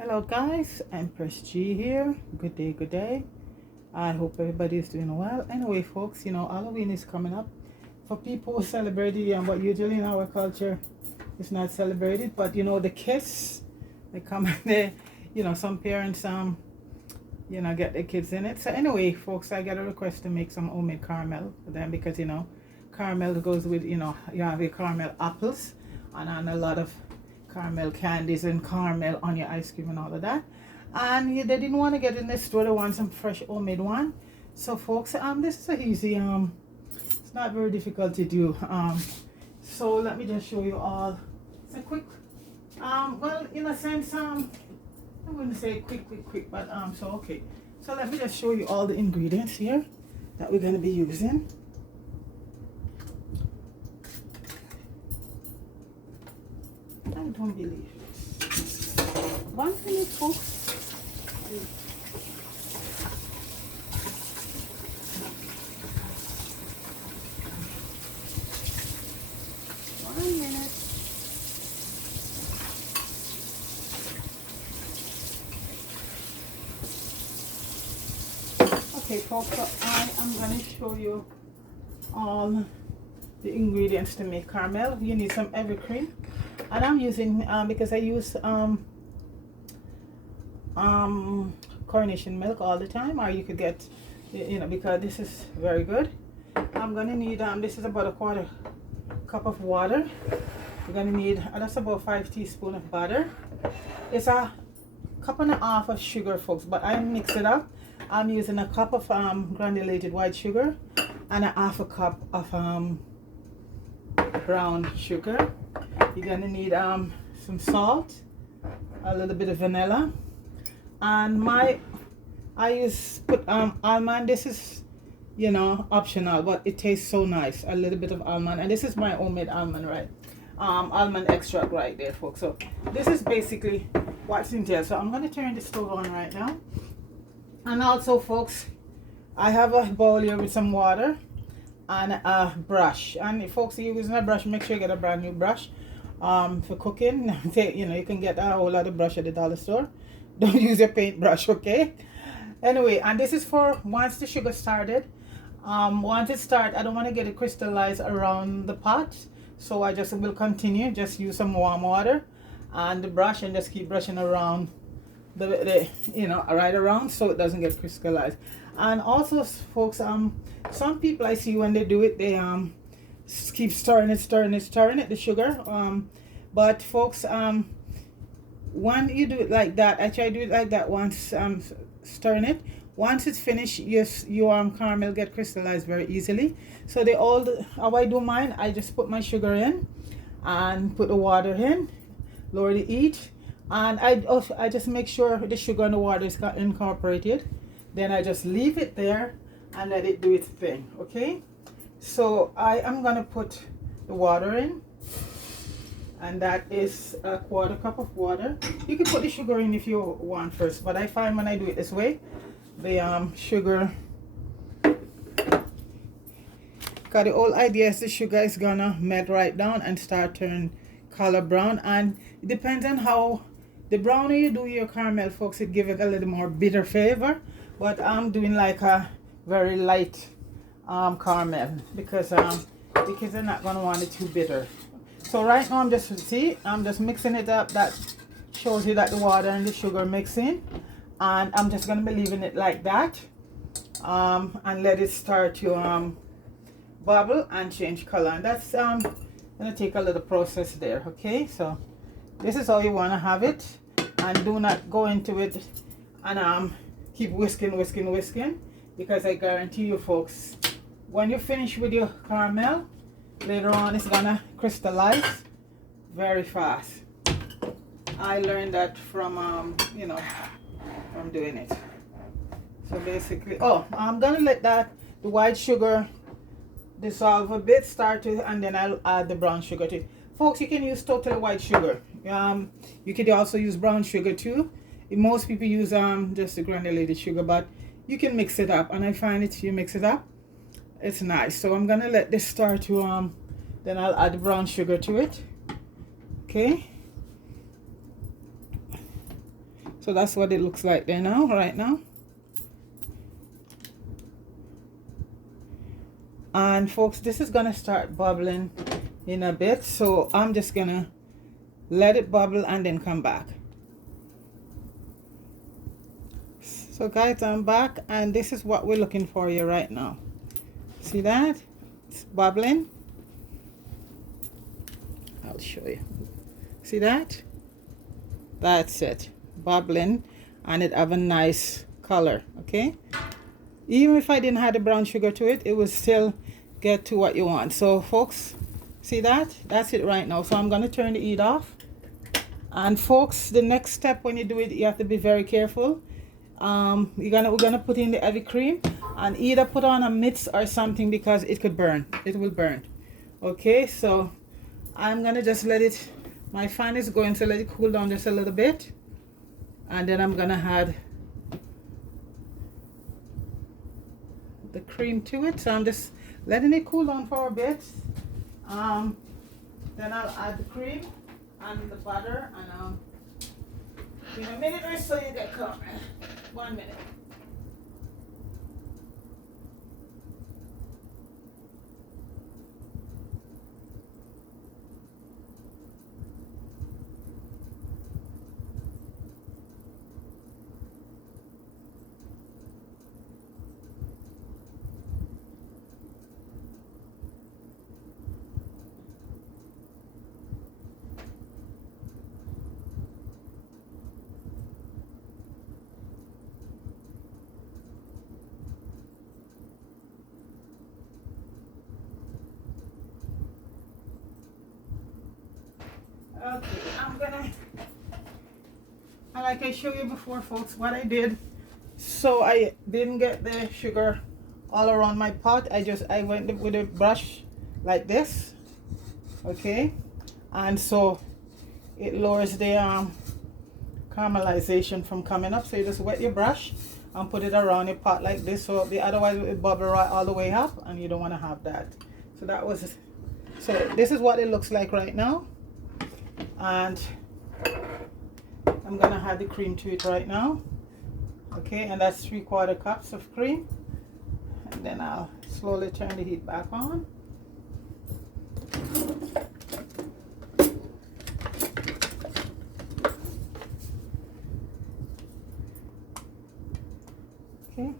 Hello guys, Empress G here. Good day, good day. I hope everybody is doing well. Anyway, folks, Halloween is coming up. For people who celebrate it, but usually in our culture, it's not celebrated. But the kids, they come and some parents get their kids in it. So anyway, folks, I got a request to make some homemade caramel for them because caramel goes with you have your caramel apples and a lot of caramel candies and caramel on your ice cream and all of that. And they didn't want to get in the store, they want some fresh homemade one. So folks, this is a easy, it's not very difficult to do. So let me just show you all. It's a quick, well, in a sense, I wouldn't say quick, but so okay. So let me just show you all the ingredients here that we're going to be using. I don't believe this. 1 minute, folks. 1 minute. Okay, folks, so I am going to show you all the ingredients to make caramel. You need some heavy cream, and I'm using because I use coronation milk all the time, or you could get because this is very good. I'm gonna need this is about a quarter cup of water. We're gonna need that's about 5 teaspoons of butter. It's a cup and a half of sugar, folks, but I mix it up. I'm using a cup of granulated white sugar and a half a cup of brown sugar. You're gonna need some salt, a little bit of vanilla, and I put almond. This is optional, but it tastes so nice. A little bit of almond, and this is my homemade almond, right? Almond extract right there, folks. So this is basically what's in there. So I'm gonna turn the stove on right now. And also, folks, I have a bowl here with some water and a brush. And if folks are using a brush, make sure you get a brand new brush for cooking. You can get a whole lot of brush at the dollar store. Don't use your paintbrush, okay? Anyway, and this is for once the sugar started. Once it starts, I don't want to get it crystallized around the pot, so I just will continue. Just use some warm water and the brush and just keep brushing around the right around so it doesn't get crystallized. And also, folks, some people I see when they do it, they keep stirring it, the sugar. But folks, when you do it like that, I try to do it like that once, stirring it. Once it's finished, your caramel get crystallized very easily. So how I do mine, I just put my sugar in and put the water in, lower the heat, and I just make sure the sugar and the water is incorporated. Then I just leave it there and let it do its thing. Okay, so I am gonna put the water in, and that is a quarter cup of water. You can put the sugar in if you want first, but I find when I do it this way, the sugar, because the whole idea is the sugar is gonna melt right down and start turning color brown. And it depends on how the browner you do your caramel, folks, it give it a little more bitter flavor. But I'm doing like a very light caramel because the kids are not gonna want it too bitter. So right now I'm just mixing it up. That shows you that the water and the sugar mixing, and I'm just gonna be leaving it like that and let it start to bubble and change color. And that's gonna take a little process there. Okay, so this is how you want to have it, and do not go into it and keep whisking, because I guarantee you, folks, when you finish with your caramel, later on it's gonna crystallize very fast. I learned that from from doing it. So basically, I'm gonna let the white sugar dissolve a bit, and then I'll add the brown sugar to it. Folks, you can use totally white sugar. You could also use brown sugar too. Most people use just the granulated sugar, but you can mix it up, and I find if you mix it up, it's nice. So I'm gonna let this start to then I'll add the brown sugar to it. Okay, So that's what it looks like there now, right now. And folks, this is gonna start bubbling in a bit, so I'm just gonna let it bubble and then come back. So guys, I'm back, and this is what we're looking for here right now. See that? It's bubbling. I'll show you. See that? That's it, bubbling, and it have a nice color. Okay, even if I didn't add the brown sugar to it, it will still get to what you want. So folks, see that? That's it right now. So I'm going to turn the heat off. And folks, the next step when you do it, you have to be very careful. We're gonna put in the heavy cream, and either put on a mitts or something, because it could burn. It will burn. Okay, so I'm gonna just let it, my fan is going to let it cool down just a little bit, and then I'm gonna add the cream to it. So I'm just letting it cool down for a bit. Then I'll add the cream and the butter, and in a minute or so you get covered. 1 minute. Okay, I'm gonna, like I showed you before, folks, what I did, so I didn't get the sugar all around my pot. I went with a brush like this, okay, and so it lowers the caramelization from coming up. So you just wet your brush and put it around your pot like this, so otherwise it will bubble right all the way up, and you don't want to have that. So this is what it looks like right now. And I'm gonna add the cream to it right now. Okay, and that's 3/4 cups of cream, and then I'll slowly turn the heat back on. Okay.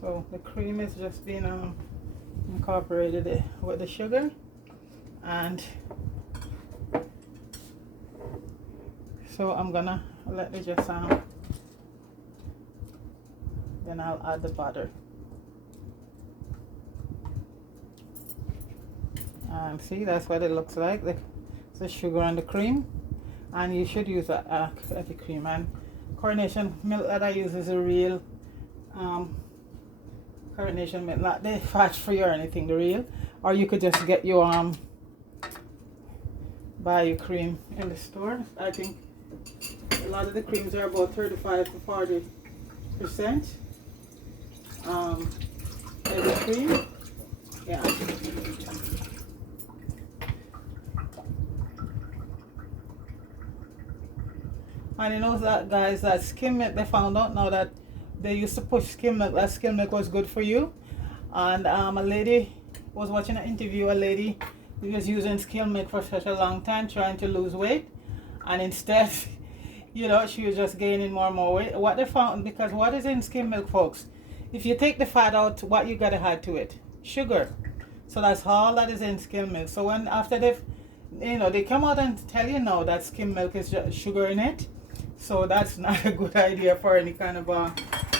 So the cream is just being incorporated with the sugar, and so I'm gonna let it just then I'll add the butter, and see, that's what it looks like, the sugar and the cream. And you should use a heavy cream, and Coronation milk that I use is a real Coronation milk, not the fat free or anything, the real. Or you could just get your buy your cream in the store. I think a lot of the creams are about 35 to 40% heavy cream. Yeah. And you know that, guys, that skim milk, they found out now that they used to push skim milk, that skim milk was good for you. And a lady was watching an interview, a lady who was using skim milk for such a long time trying to lose weight, and instead, you know, she was just gaining more and more weight. What they found, because what is in skim milk, folks, if you take the fat out, what you gotta add to it? Sugar. So that's all that is in skim milk. So when after they've, you know, they come out and tell you now that skim milk is just sugar in it, so that's not a good idea for any kind of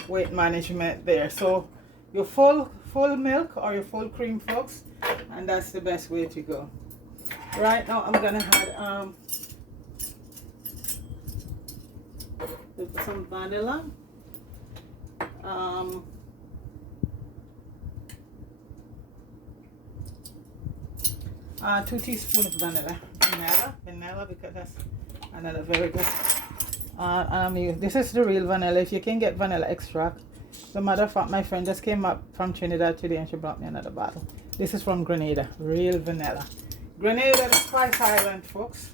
weight management there. So your full milk or your full cream, folks, and that's the best way to go. Right now I'm gonna add some vanilla, 2 teaspoons of vanilla, because that's another very good. This is the real vanilla. If you can get vanilla extract, As a matter of fact, my friend just came up from Trinidad today and she brought me another bottle. This is from Grenada, real vanilla. Grenada, the Spice Island, folks.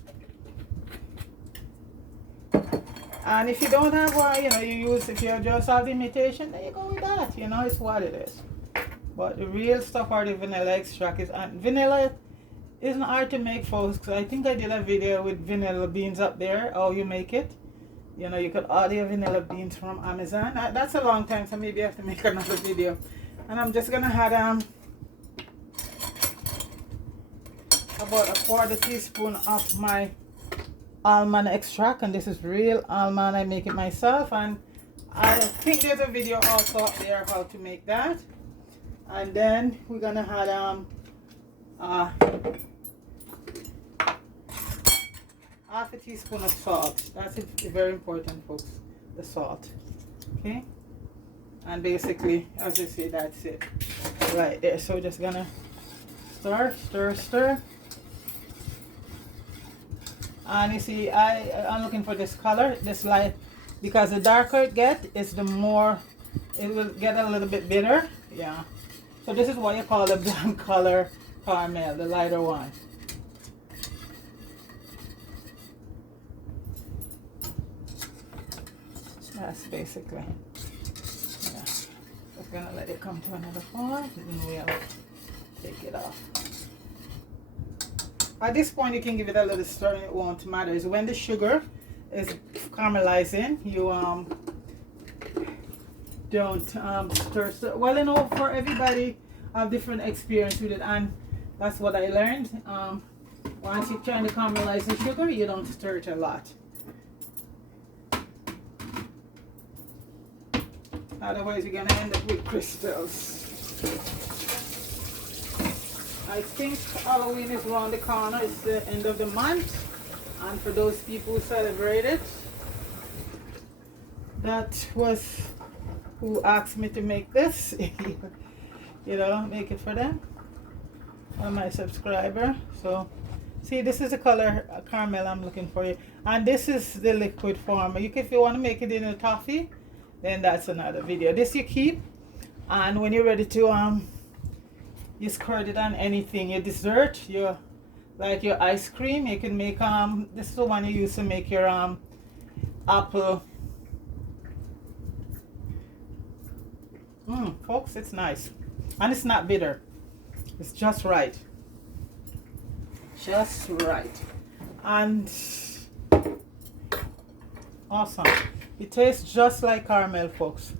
And if you don't have one, you know, you use, if you just have the imitation, then you go with that. You know, it's what it is. But the real stuff are the vanilla extract. And vanilla isn't hard to make, folks. I think I did a video with vanilla beans up there, how you make it. You know, you could order your vanilla beans from Amazon. That's a long time, so maybe I have to make another video. And I'm just going to add about a 1/4 teaspoon of my almond extract, and this is real almond. I make it myself, and I think there's a video also up there how to make that. And then we're gonna add half a teaspoon of salt. That's very important, folks, the salt. Okay, and basically, as I say, that's it right there. So we're just gonna stir. And you see, I'm looking for this color, this light, because the darker it gets, the more it will get a little bit bitter. Yeah. So this is what you call the blonde color caramel, the lighter one. That's basically. Yeah. Just gonna let it come to another point, and then we'll take it off. At this point, you can give it a little stir and it won't matter. Is when the sugar is caramelizing, you don't stir. Well, you know, for everybody have different experience with it, and that's what I learned. Once you're trying to caramelize the sugar, you don't stir it a lot. Otherwise, you're gonna end up with crystals. I think Halloween is around the corner. It's the end of the month, and for those people who celebrate it, that was who asked me to make this. You know, make it for them. One of my subscriber. So, see, this is the color caramel I'm looking for you, and this is the liquid form. If you want to make it in a toffee, then that's another video. This you keep, and when you're ready to you squirt it on anything, your dessert, your like your ice cream. You can make this is the one you use to make your apple. Folks, it's nice, and it's not bitter. It's just right, and awesome. It tastes just like caramel, folks.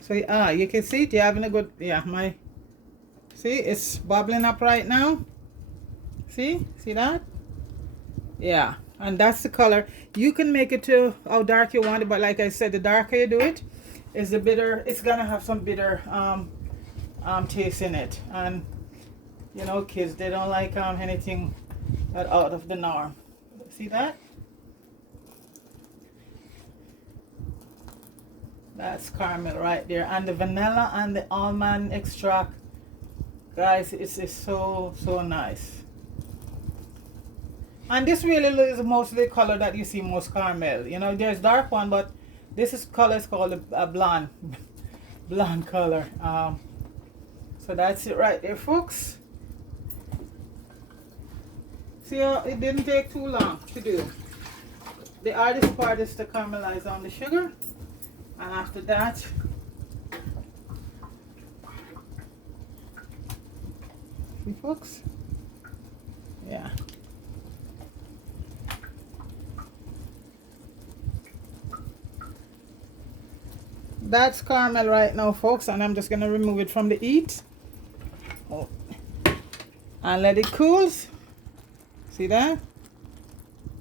So you can see it. You're having a good, see, it's bubbling up right now. See that? Yeah, and that's the color. You can make it to how dark you want it, but like I said, the darker you do it, is the bitter. It's gonna have some bitter taste in it, and you know, kids, they don't like anything that out of the norm. See that? That's caramel right there, and the vanilla and the almond extract, guys, it's so nice. And this really is mostly the color that you see most caramel. You know, there's dark one, but this is color is called a blonde color. So that's it right there, folks. See, it didn't take too long to do. The hardest part is to caramelize on the sugar. And after that, see, folks? Yeah. That's caramel right now, folks, and I'm just going to remove it from the heat. Oh. And let it cool. See that?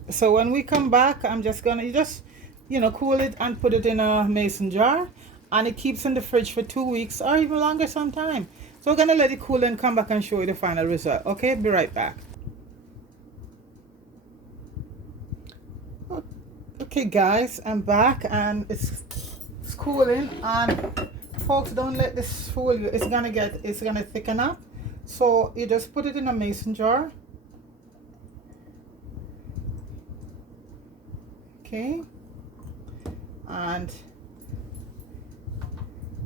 So when we come back, I'm just going to cool it and put it in a mason jar, and it keeps in the fridge for 2 weeks or even longer sometime. So we're gonna let it cool and come back and show you the final result. Okay, be right back. Okay guys, I'm back, and it's cooling, and folks, don't let this fool you. It's gonna thicken up. So you just put it in a mason jar. Okay. And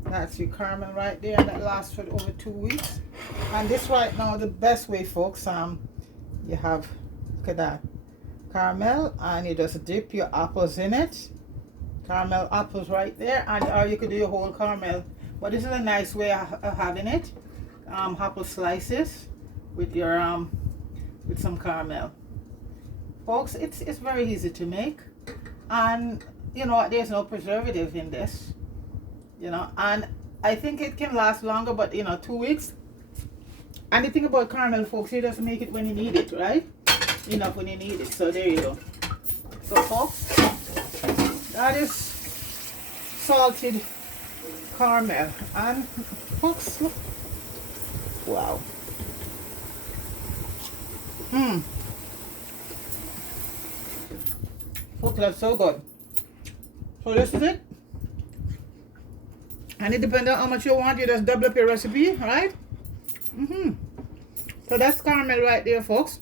that's your caramel right there, and that lasts for over 2 weeks. And this right now, the best way, folks, you have, look at that, caramel, and you just dip your apples in it. Caramel apples right there, and or you could do your whole caramel, but this is a nice way of having it. Apple slices with your with some caramel, folks. It's very easy to make, and you know there's no preservative in this, you know, and I think it can last longer, but you know 2 weeks. And the thing about caramel, folks, you just make it when you need it, right? Enough when you need it. So there you go. So folks, that is salted caramel. And folks, look. Wow. Folks, that's so good. So this is it. And it depends on how much you want. You just double up your recipe, right? So that's caramel right there, folks.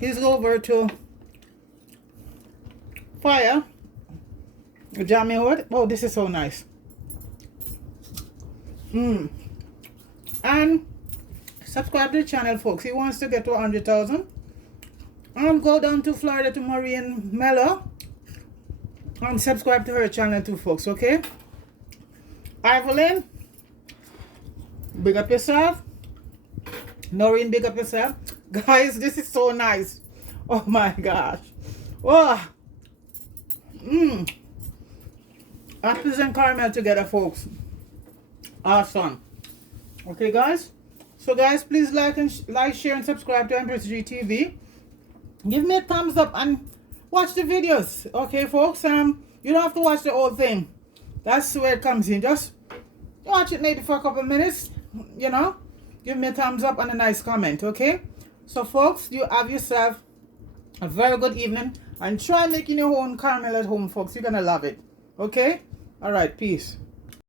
He's over to fire. Jammy wood. Oh, this is so nice. And subscribe to the channel, folks. He wants to get to 100,000. Go down to Florida to Maureen Mello. Subscribe to her channel too, folks. Okay. Evelyn, big up yourself. Noreen, big up yourself. Guys, this is so nice. Oh my gosh. Oh. Apples and caramel together, folks. Awesome. Okay, guys. So, guys, please like, share, and subscribe to Empress G TV. Give me a thumbs up and watch the videos. Okay, folks. You don't have to watch the whole thing. That's where it comes in. Just watch it maybe for a couple of minutes. You know. Give me a thumbs up and a nice comment. Okay. So, folks, you have yourself a very good evening. And try making your own caramel at home, folks. You're going to love it. Okay. All right. Peace.